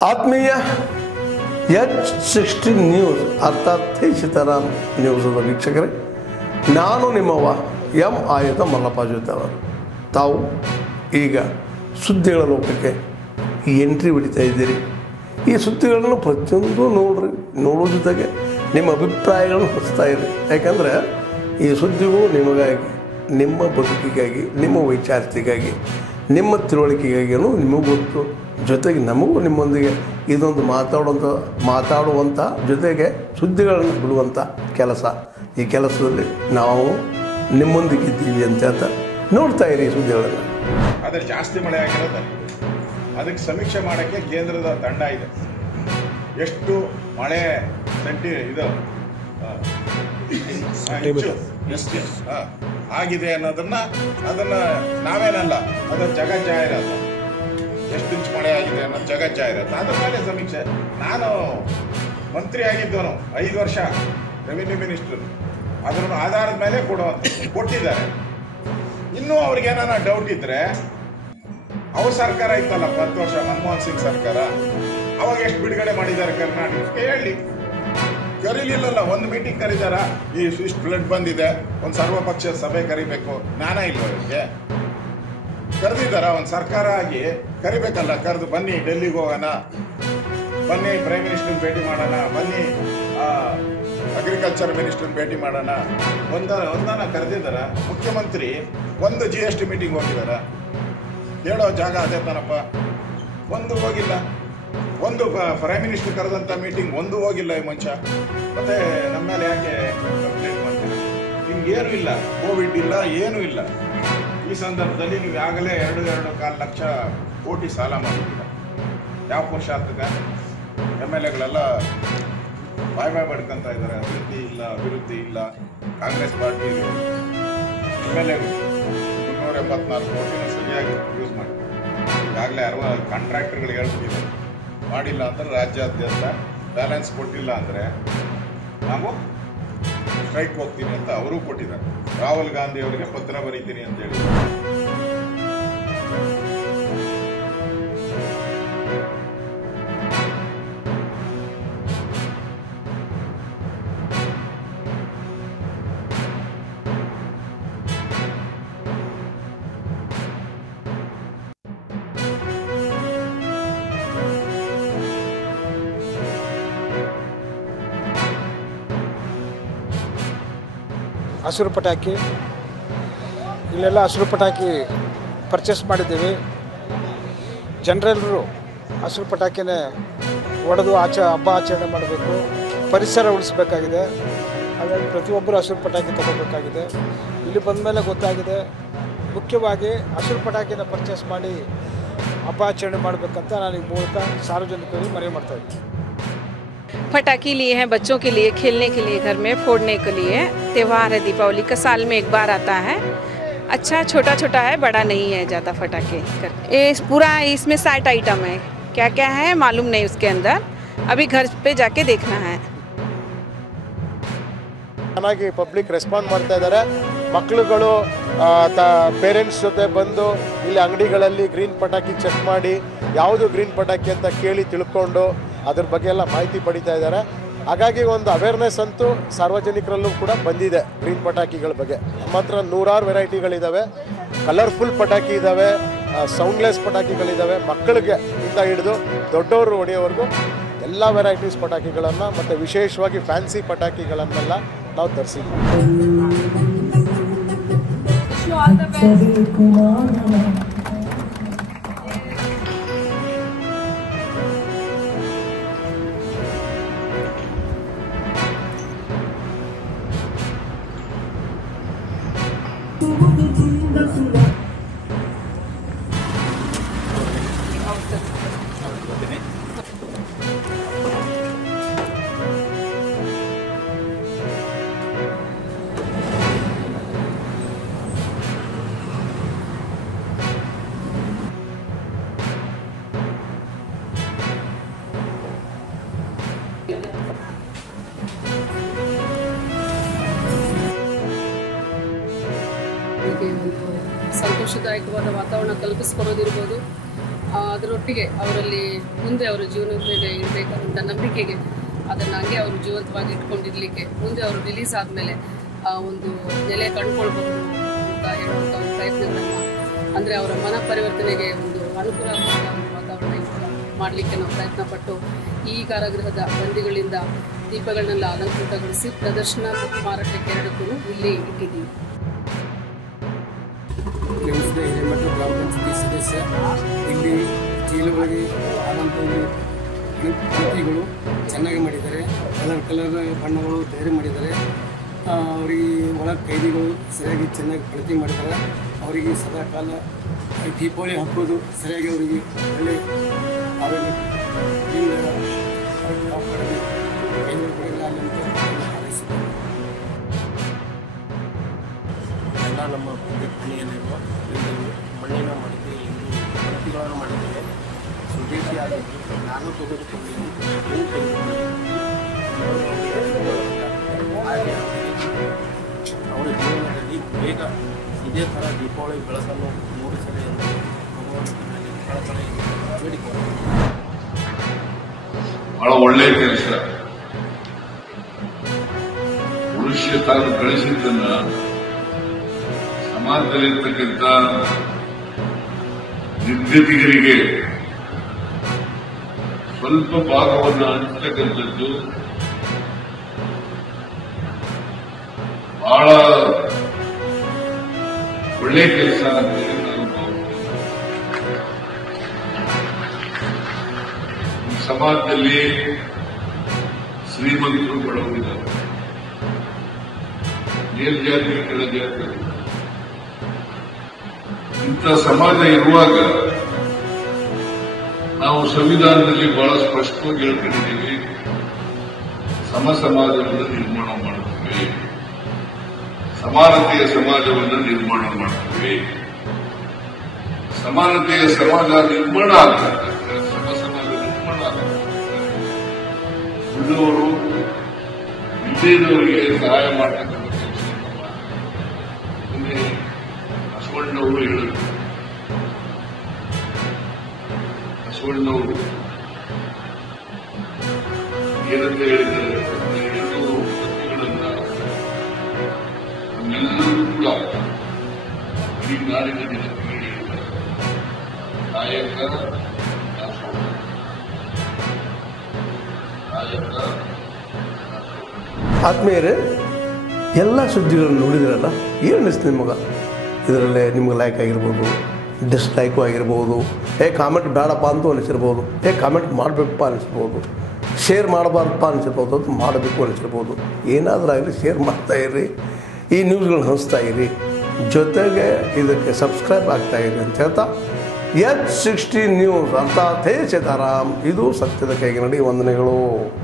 ಆತ್ಮೀಯ H16 news ಅರ್ಥಾತ್ ಸೀತಾರಾಮ್ ನ್ಯೂಸದ ವೀಕ್ಷಕರೇ, ನಾನು ನಿಮ್ಮವ ಎಂ ಆಯುಧ ಮಲ್ಲಪ್ಪ ಜೊತೆ ಅವರು. ತಾವು ಈಗ ಸುದ್ದಿಗಳ ಲೋಕಕ್ಕೆ ಎಂಟ್ರಿ ಹೊಡಿತಾ ಇದ್ದೀರಿ. ಈ ಸುದ್ದಿಗಳನ್ನು ಪ್ರತಿಯೊಂದು ನೋಡೋ ಜೊತೆಗೆ ನಿಮ್ಮ ಅಭಿಪ್ರಾಯಗಳನ್ನು ಹೊಸ್ತಾ ಇರಿ. ಯಾಕಂದರೆ ಈ ಸುದ್ದಿಗಳು ನಿಮಗಾಗಿ, ನಿಮ್ಮ ಬದುಕಿಗಾಗಿ, ನಿಮ್ಮ ವೈಚಾರಿಕೆಗಾಗಿ, ನಿಮ್ಮ ತಿಳುವಳಿಕೆಗಾಗಿಯೂ ನಿಮಗೂ ಗೊತ್ತು. ಜೊತೆಗೆ ನಮಗೂ ನಿಮ್ಮೊಂದಿಗೆ ಇದೊಂದು ಮಾತಾಡುವಂಥ ಜೊತೆಗೆ ಸುದ್ದಿಗಳನ್ನು ಬಿಡುವಂಥ ಕೆಲಸ. ಈ ಕೆಲಸದಲ್ಲಿ ನಾವು ನಿಮ್ಮೊಂದಿಗಿದ್ದೀವಿ ಅಂತ ನೋಡ್ತಾ ಇರಿ ಸುದ್ದಿಗಳನ್ನು. ಆದರೆ ಜಾಸ್ತಿ ಮಳೆ ಆಗಿರೋದು ಅದಕ್ಕೆ ಸಮೀಕ್ಷೆ ಮಾಡೋಕ್ಕೆ ಕೇಂದ್ರದ ತಂಡ ಇದೆ. ಎಷ್ಟು ಮಳೆ ಆಗಿದೆ ಅನ್ನೋದನ್ನು ನಾವೇನಲ್ಲ, ಅದು ಜಗಜ್ಜಾಹಿರಾತು. ಎಷ್ಟು ಇಂಚ್ ಮಳೆ ಆಗಿದೆ ಅನ್ನೋದು ಜಗಜ್ಜಾಹಿರಾತು. ಅದ್ರ ಮೇಲೆ ಸಮೀಕ್ಷೆ. ನಾನು ಮಂತ್ರಿ ಆಗಿದ್ದವನು 5 ವರ್ಷ, ರೆವಿನ್ಯೂ ಮಿನಿಸ್ಟರ್. ಅದರ ಆಧಾರದ ಮೇಲೆ ಕೊಟ್ಟಿದ್ದಾರೆ. ಇನ್ನೂ ಅವ್ರಿಗೇನಾರ ಡೌಟ್ ಇದ್ದರೆ, ಅವ್ರ ಸರ್ಕಾರ ಇತ್ತಲ್ಲ 10 ವರ್ಷ, ಮನಮೋಹನ್ ಸಿಂಗ್ ಸರ್ಕಾರ, ಅವಾಗ ಎಷ್ಟು ಬಿಡುಗಡೆ ಮಾಡಿದ್ದಾರೆ ಕರ್ನಾಟಕಕ್ಕೆ ಹೇಳಿ. ಕರೀಲಿಲ್ಲಲ್ಲ, ಒಂದು ಮೀಟಿಂಗ್ ಕರೀತಾರ, ಇಷ್ಟು ಬ್ಲಡ್ ಬಂದಿದೆ, ಒಂದು ಸರ್ವಪಕ್ಷ ಸಭೆ ಕರಿಬೇಕು, ಜ್ಞಾನ ಇಲ್ಲ ಅವರಿಗೆ. ಕರೆದಿದ್ದಾರ? ಒಂದು ಸರ್ಕಾರ ಆಗಿ ಕರಿಬೇಕಲ್ಲ. ಕರೆದು ಬನ್ನಿ ಡೆಲ್ಲಿಗೆ ಹೋಗೋಣ, ಬನ್ನಿ ಪ್ರೈಮ್ ಮಿನಿಸ್ಟರ್ ಭೇಟಿ ಮಾಡೋಣ, ಬನ್ನಿ ಅಗ್ರಿಕಲ್ಚರ್ ಮಿನಿಸ್ಟರ್ ಭೇಟಿ ಮಾಡೋಣ. ಒಂದನ ಕರೆದಿದ್ದಾರ? ಮುಖ್ಯಮಂತ್ರಿ ಒಂದು GST ಮೀಟಿಂಗ್ ಹೋಗಿದಾರ? ಹೇಳೋ ಜಾಗ ಅದೇ ತಾನಪ್ಪ. ಒಂದು ಹೋಗಿಲ್ಲ. ಒಂದು ಪ್ರೈಮ್ ಮಿನಿಸ್ಟರ್ ಕರೆದಂಥ ಮೀಟಿಂಗ್ ಒಂದು ಹೋಗಿಲ್ಲ ಈ ಮನುಷ್ಯ. ಮತ್ತೆ ನಮ್ಮ ಮೇಲೆ ಯಾಕೆ ಕಂಪ್ಲೇಂಟ್ ಮಾಡ್ತೀರಾ? ಹಿಂಗೇನು ಇಲ್ಲ, ಕೋವಿಡ್ ಇಲ್ಲ, ಏನೂ ಇಲ್ಲ. ಈ ಸಂದರ್ಭದಲ್ಲಿ ನೀವು ಆಗಲೇ 2.25 ಲಕ್ಷ ಕೋಟಿ ಸಾಲ ಮಾಡಿದ್ದೀರ. ಯಾವ ಪುರುಷಾರ್ಥಕ್ಕೆ? MLAಗಳೆಲ್ಲ ಬಾಯ್ ಬಡ್ಕೊಂತ ಇದ್ದಾರೆ. ಅಭಿವೃದ್ಧಿ ಇಲ್ಲ. ಕಾಂಗ್ರೆಸ್ ಪಾರ್ಟಿ MLAಗಳು 384 ಕೋಟಿನ ಸರಿಯಾಗಿ ಯೂಸ್ ಮಾಡಿ ಈಗಾಗಲೇ 60 ಕಾಂಟ್ರಾಕ್ಟರ್ಗಳಿಗೆ ಹೇಳ್ಬಿಟ್ಟಿದ್ದಾರೆ. ಮಾಡಿಲ್ಲ ಅಂದ್ರೆ ರಾಜ್ಯಾದ್ಯಂತ ಬ್ಯಾಲೆನ್ಸ್ ಕೊಟ್ಟಿಲ್ಲ ಅಂದರೆ ನಾವು ಸ್ಟ್ರೈಕ್ ಹೋಗ್ತೀನಿ ಅಂತ ಅವರು ಕೊಟ್ಟಿದ್ದಾರೆ. ರಾಹುಲ್ ಗಾಂಧಿ ಅವರಿಗೆ ಪತ್ರ ಬರೀತೀನಿ ಅಂತ ಹೇಳಿದ್ದಾರೆ. ಹಸಿರು ಪಟಾಕಿ ಇಲ್ಲೆಲ್ಲ ಹಸಿರು ಪಟಾಕಿ ಪರ್ಚೇಸ್ ಮಾಡಿದ್ದೀವಿ. ಜನರೆಲ್ಲರೂ ಹಸಿರು ಪಟಾಕಿನೇ ಹೊಡೆದು ಹಬ್ಬ ಆಚರಣೆ ಮಾಡಬೇಕು, ಪರಿಸರ ಉಳಿಸಬೇಕಾಗಿದೆ. ಹಾಗಾಗಿ ಪ್ರತಿಯೊಬ್ಬರು ಹಸಿರು ಪಟಾಕಿ ತಗೋಬೇಕಾಗಿದೆ. ಇಲ್ಲಿ ಬಂದ ಮೇಲೆ ಗೊತ್ತಾಗಿದೆ, ಮುಖ್ಯವಾಗಿ ಹಸಿರು ಪಟಾಕಿನ ಪರ್ಚೇಸ್ ಮಾಡಿ ಹಬ್ಬ ಆಚರಣೆ ಮಾಡಬೇಕಂತ ನಾನು ಈ ಮೂಲಕ ಸಾರ್ವಜನಿಕರಿಗೆ ಮನವಿ ಮಾಡ್ತಾಯಿದ್ದೀನಿ. पटाखे लिए हैं बच्चों के लिए, खेलने के लिए, घर में फोड़ने के लिए. त्यौहार है दीपावली का, साल में एक बार आता है. अच्छा छोटा छोटा है, बड़ा नहीं है ज़्यादा पटाखे. ये पूरा इसमें 60 आइटम है. क्या क्या है मालूम नहीं उसके अंदर, अभी घर पे जाके देखना है. ಚೆನ್ನಾಗಿ ಪಬ್ಲಿಕ್ ರೆಸ್ಪಾಂಡ್ ಮಾಡ್ತಾ ಇದ್ದಾರೆ. ಮಕ್ಕಳುಗಳು ಪೇರೆಂಟ್ಸ್ ಜೊತೆ ಬಂದು ಇಲ್ಲಿ ಅಂಗಡಿಗಳಲ್ಲಿ ಗ್ರೀನ್ ಪಟಾಕಿ ಚೆಕ್ ಮಾಡಿ ಯಾವುದು ಗ್ರೀನ್ ಪಟಾಕಿ ಅಂತ ಕೇಳಿ ತಿಳ್ಕೊಂಡು ಅದ್ರ ಬಗ್ಗೆ ಎಲ್ಲ ಮಾಹಿತಿ ಪಡಿತಾ ಇದ್ದಾರೆ. ಹಾಗಾಗಿ ಒಂದು ಅವೇರ್ನೆಸ್ ಅಂತೂ ಸಾರ್ವಜನಿಕರಲ್ಲೂ ಕೂಡ ಬಂದಿದೆ ಗ್ರೀನ್ ಪಟಾಕಿಗಳ ಬಗ್ಗೆ. ನಮ್ಮ ಹತ್ರ 100 ವೆರೈಟಿಗಳಿದ್ದಾವೆ. ಕಲರ್ಫುಲ್ ಪಟಾಕಿ ಇದ್ದಾವೆ, ಸೌಂಡ್ಲೆಸ್ ಪಟಾಕಿಗಳಿದ್ದಾವೆ. ಮಕ್ಕಳಿಗೆ ಇಂದ ಹಿಡಿದು ದೊಡ್ಡವರು ಹೊಡೆಯೋವರೆಗೂ ಎಲ್ಲ ವೆರೈಟೀಸ್ ಪಟಾಕಿಗಳನ್ನು ಮತ್ತು ವಿಶೇಷವಾಗಿ ಫ್ಯಾನ್ಸಿ ಪಟಾಕಿಗಳನ್ನೆಲ್ಲ ನಾವು ತರಿಸಿದ್ದೀವಿ. ಸಂತೋಷದಾಯಕವಾದ ವಾತಾವರಣ ಕಲ್ಪಿಸಿಕೊಡೋದಿರ್ಬೋದು, ಅದರೊಟ್ಟಿಗೆ ಅವರಲ್ಲಿ ಮುಂದೆ ಅವರ ಜೀವನದ ಮೇಲೆ ಇರಬೇಕಾದಂಥ ನಂಬಿಕೆಗೆ ಅದನ್ನು ಹಂಗೆ ಅವರು ಜೀವಂತವಾಗಿ ಇಟ್ಕೊಂಡಿರಲಿಕ್ಕೆ ಮುಂದೆ ಅವರು ರಿಲೀಸ್ ಆದಮೇಲೆ ಒಂದು ನೆಲೆ ಕಂಡುಕೊಳ್ಬಹುದು ಅಂತ ಹೇಳುವಂಥ ಒಂದು ಪ್ರಯತ್ನಗಳನ್ನು, ಅಂದರೆ ಅವರ ಮನ ಪರಿವರ್ತನೆಗೆ ಒಂದು ಅನುಕೂಲವಾದ ವಾತಾವರಣ ಮಾಡಲಿಕ್ಕೆ ನಾವು ಪ್ರಯತ್ನಪಟ್ಟು ಈ ಕಾರಾಗೃಹದ ಬಂದಿಗಳಿಂದ ದೀಪಗಳನ್ನೆಲ್ಲ ಅಲಂಕೃತಗೊಳಿಸಿ ಪ್ರದರ್ಶನ ಮತ್ತು ಮಾರಾಟಕ್ಕೆ ಎರಡಕ್ಕೂ ಇಲ್ಲಿ ಇಟ್ಟಿದ್ದೀವಿ. ಹಿರೇಮಠ ಗ್ರಾಮ ಪಂಚಾಯತಿ ಸದಸ್ಯ. ಇಲ್ಲಿ ಚೀಲಗಳಿಗೆ ಆದಂಥ ಗಣಪತಿಗಳು ಚೆನ್ನಾಗಿ ಮಾಡಿದ್ದಾರೆ. ಕಲರ್ ಬಣ್ಣಗಳು ತಯಾರಿ ಮಾಡಿದ್ದಾರೆ. ಅವರಿಗೆ ಒಳ ಕೈದಿಗಳು ಸರಿಯಾಗಿ ಚೆನ್ನಾಗಿ ಪ್ರತಿ ಮಾಡಿದ್ದಾರೆ. ಅವರಿಗೆ ಸದಾಕಾಲ ದೀಪಾವಳಿ ಹಾಕೋದು ಸರಿಯಾಗಿ ಅವರಿಗೆ ಒಳ್ಳೆ ಆರೋಗ್ಯ ಎಲ್ಲ ನಮ್ಮ ಮನೆಯಲ್ಲಿರುವ ಮಣ್ಣಿನ ಮಡಿಕೆ ಗಣಪತಿಗಳನ್ನು ಮಾಡಿದ್ದೇವೆ. ಸ್ವದೇಶಿ ಆಗಿದ್ದು ನಾನು ತೆಗೆದುಕೊಂಡಿದ್ದು ಹಾಗೆ ಅವರ ಜೀವನದಲ್ಲಿ ಬೇಗ ಇದೇ ಥರ ದೀಪಾವಳಿ ಬೆಳಕನ್ನು ಮೂಡಿಸಲಿ ಎಂದು ಭಗವಂತನಲ್ಲಿ ಕಳಕಳಿಯಿಂದ ಬೇಡಿಕೊಂಡು ಬಹಳ ಒಳ್ಳೆಯ ಕೆಲಸ. ಮನುಷ್ಯ ತಾನು ಗಳಿಸಿದ್ದನ್ನ ಸಮಾಜದಲ್ಲಿರ್ತಕ್ಕಂಥ ನಿರ್ಗತಿಗರಿಗೆ ಸ್ವಲ್ಪ ಭಾಗವನ್ನು ಹಂಚತಕ್ಕಂಥದ್ದು ಬಹಳ ಒಳ್ಳೆಯ ಕೆಲಸ ಅಂತ ಹೇಳಿ ನಾನು ಭಾವಿಸ್ತೇನೆ. ಈ ಸಮಾಜದಲ್ಲಿ ಶ್ರೀಮಂತರು ಬಡವರಿದ್ದಾರೆ, ಮೇಲ್ಜಾತಿ ಕೆಳಜಾತಿ. ಇಂಥ ಸಮಾಜ ಇರುವಾಗ ನಾವು ಸಂವಿಧಾನದಲ್ಲಿ ಬಹಳ ಸ್ಪಷ್ಟವಾಗಿ ಹೇಳ್ಕೊಂಡಿದ್ದೀವಿ, ಸಮ ಸಮಾಜವನ್ನು ನಿರ್ಮಾಣ ಮಾಡುತ್ತೇವೆ, ಸಮಾನತೆಯ ಸಮಾಜವನ್ನು ನಿರ್ಮಾಣ ಮಾಡ್ತೀವಿ. ಸಮಾನತೆಯ ಸಮಾಜ ನಿರ್ಮಾಣ ಆಗ್ತದೆ, ಸಮ ಸಮಾಜ ನಿರ್ಮಾಣ ಆಗ್ತದೆ. ಉಳಿದವರು ಇದ್ದೇದವರಿಗೆ ಸಹಾಯ ಮಾಡ್ತಕ್ಕಂಥ ಬಸವಣ್ಣವರು ಹೇಳಿದ್ರು. ಬಸವಣ್ಣವರು ಏನಂತ ಹೇಳಿದ್ದಾರೆ, ಎಲ್ಲರೂ ವ್ಯಕ್ತಿಗಳನ್ನ ನಮ್ಮೆಲ್ಲರೂ ಕೂಡ ಈ ನಾಡಿನ ಜನತೆಗೆ ಹೇಳಿದ್ದಾರೆ, ನಾಯಕ ಆತ್ಮೀಯರೇ, ಎಲ್ಲ ಸುದ್ದಿಗಳನ್ನು ನೋಡಿದ್ರಲ್ಲ, ಏನು ಅನಿಸ್ತು ನಿಮಗೆ? ಇದರಲ್ಲೇ ನಿಮ್ಗೆ ಲೈಕ್ ಆಗಿರ್ಬೋದು, ಡಿಸ್ಲೈಕು ಆಗಿರ್ಬೋದು, ಕಾಮೆಂಟ್ ಬೇಡಪ್ಪ ಅಂತೂ ಅನಿಸಿರ್ಬೋದು, ಕಾಮೆಂಟ್ ಮಾಡಬೇಕಪ್ಪ ಅನಿಸ್ಬೋದು, ಶೇರ್ ಮಾಡಬಾರ್ದಪ್ಪ ಅನಿಸಿರ್ಬೋದು, ಅದು ಮಾಡಬೇಕು ಅನಿಸಿರ್ಬೋದು. ಏನಾದರೂ ಆಗಲಿ ಶೇರ್ ಮಾಡ್ತಾಯಿರ್ರಿ, ಈ ನ್ಯೂಸ್ಗಳನ್ನ ಹಂಚ್ತಾ ಇರಿ, ಜೊತೆಗೆ ಇದಕ್ಕೆ ಸಬ್ಸ್ಕ್ರೈಬ್ ಆಗ್ತಾಯಿರಿ ಅಂತ ಹೇಳ್ತಾ H16 ನ್ಯೂಸ್ ಅರ್ಥಾತ್ ಹೇ ಸೀತಾರಾಮ್, ಇದು ಸತ್ಯದ ಕೈಗೆ ನಡಿ. ವಂದನೆಗಳು.